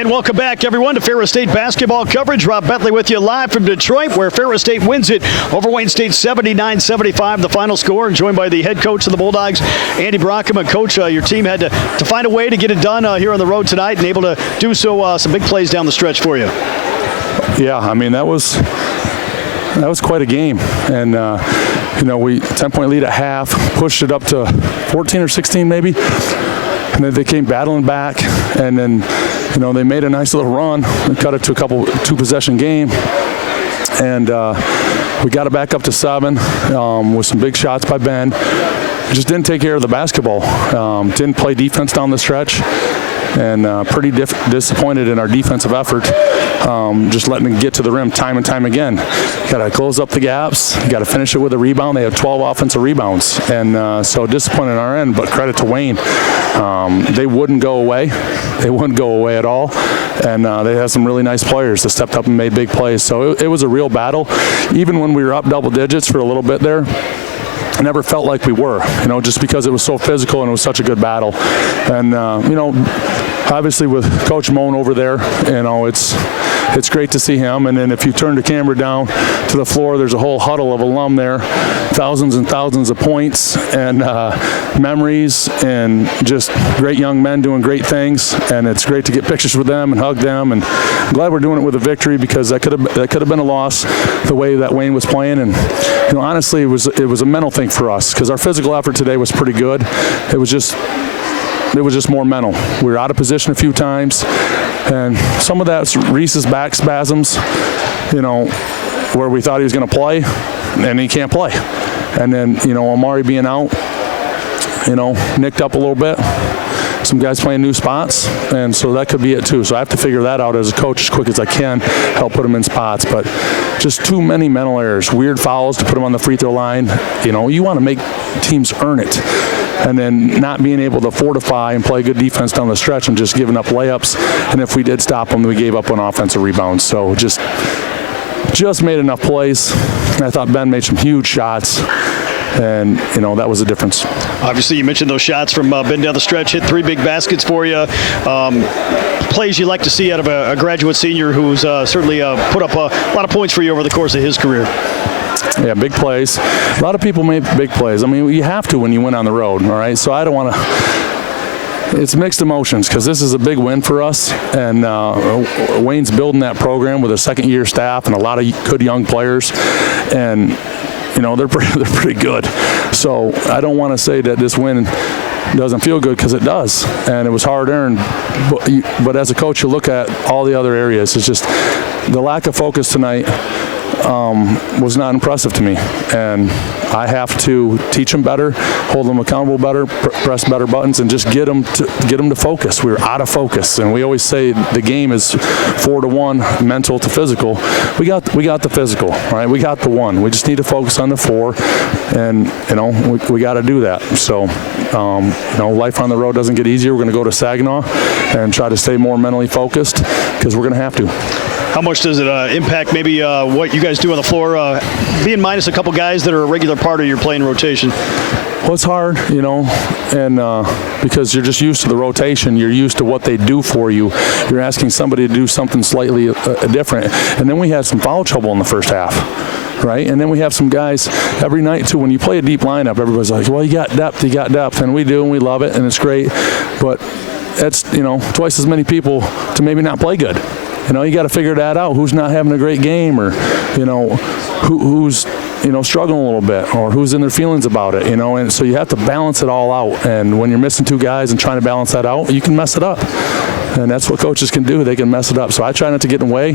And welcome back, everyone, to Ferris State basketball coverage. Rob Bentley with you live from Detroit, where Ferris State wins it over Wayne State 79-75, the final score, and joined by the head coach of the Bulldogs, Andy Bronkema. Coach, your team had to find a way to get it done here on the road tonight and able to do so, some big plays down the stretch for you. Yeah, I mean, that was quite a game. And, we 10-point lead at half, pushed it up to 14 or 16 maybe. And then they came battling back, and then, they made a nice little run and cut it to a two-possession game. And we got it back up to 7 with some big shots by Ben. Just didn't take care of the basketball. Didn't play defense down the stretch. And pretty disappointed in our defensive effort, just letting it get to the rim time and time again. Got to close up the gaps. Got to finish it with a rebound. They have 12 offensive rebounds, and so disappointed on our end. But credit to Wayne, they wouldn't go away. They wouldn't go away at all, and they had some really nice players that stepped up and made big plays. So it was a real battle. Even when we were up double digits for a little bit there, I never felt like we were, just because it was so physical and it was such a good battle. And, obviously with Coach Moan over there, it's great to see him. And then if you turn the camera down to the floor, there's a whole huddle of alum there, thousands and thousands of points and memories, and just great young men doing great things. And it's great to get pictures with them and hug them. And I'm glad we're doing it with a victory, because that could have been a loss the way that Wayne was playing. And honestly, it was a mental thing for us, because our physical effort today was pretty good. It was just more mental. We were out of position a few times, and some of that's Reese's back spasms, where we thought he was going to play, and he can't play. And then, Amari being out, nicked up a little bit. Some guys playing new spots, and so that could be it too. So I have to figure that out as a coach as quick as I can, help put them in spots. But just too many mental errors, weird fouls to put them on the free throw line. You want to make teams earn it. And then not being able to fortify and play good defense down the stretch and just giving up layups. And if we did stop them, we gave up on offensive rebounds. So just made enough plays. And I thought Ben made some huge shots. And, that was the difference. Obviously, you mentioned those shots from Ben down the stretch, hit 3 big baskets for you. Plays you like to see out of a graduate senior who's certainly put up a lot of points for you over the course of his career. Yeah, big plays. A lot of people make big plays. I mean, you have to when you win on the road, all right? So I don't want to – it's mixed emotions, because this is a big win for us. And Wayne's building that program with a second-year staff and a lot of good young players. And – they're pretty good. So I don't want to say that this win doesn't feel good, because it does, and it was hard earned. But as a coach, you look at all the other areas. It's just the lack of focus tonight was not impressive to me, and I have to teach them better, hold them accountable better, press better buttons, and just get them to focus. We were out of focus, and we always say the game is 4-to-1, mental to physical. We got the physical, right? We got the 1. We just need to focus on the 4, and we got to do that. So life on the road doesn't get easier. We're going to go to Saginaw and try to stay more mentally focused, because we're going to have to. How much does it impact maybe what you guys do on the floor, being minus a couple guys that are a regular part of your playing rotation? Well, it's hard, and because you're just used to the rotation. You're used to what they do for you. You're asking somebody to do something slightly different. And then we had some foul trouble in the first half, right? And then we have some guys every night, too. When you play a deep lineup, everybody's like, well, you got depth. And we do, and we love it, and it's great. But that's, twice as many people to maybe not play good. You got to figure that out. Who's not having a great game, or, who's struggling a little bit, or who's in their feelings about it, And so you have to balance it all out. And when you're missing 2 guys and trying to balance that out, you can mess it up. And that's what coaches can do. They can mess it up. So I try not to get in the way.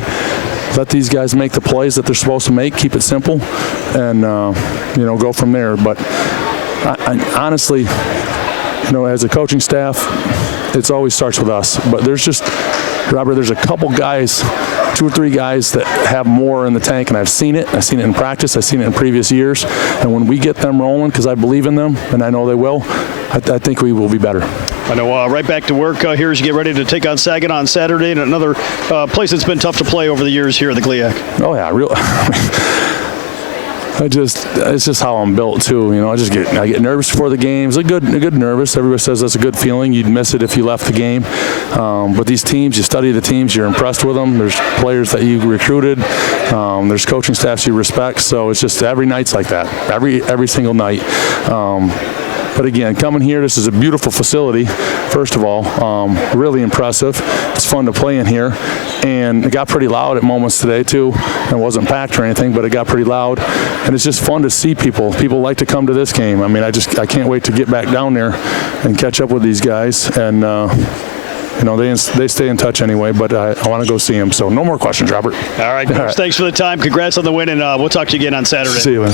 Let these guys make the plays that they're supposed to make. Keep it simple, and go from there. But I honestly, as a coaching staff, it always starts with us. But Robert, there's a couple guys, 2 or 3 guys that have more in the tank, and I've seen it. I've seen it in practice. I've seen it in previous years. And when we get them rolling, because I believe in them, and I know they will, I think we will be better. I know. Right back to work here as you get ready to take on Saginaw on Saturday, and another place that's been tough to play over the years here at the GLIAC. Oh, yeah. it's just how I'm built too. You know, I get nervous before the games. A good nervous. Everybody says that's a good feeling. You'd miss it if you left the game. But these teams, you study the teams, you're impressed with them. There's players that you recruited. There's coaching staffs you respect. So it's just every night's like that. Every single night. But again, coming here, this is a beautiful facility, first of all. Really impressive. It's fun to play in here. And it got pretty loud at moments today, too. It wasn't packed or anything, but it got pretty loud. And it's just fun to see people. People like to come to this game. I mean, I can't wait to get back down there and catch up with these guys. And, you know, they stay in touch anyway, but I want to go see them. So no more questions, Robert. All right, Coach. Thanks for the time. Congrats on the win, and we'll talk to you again on Saturday. See you, man.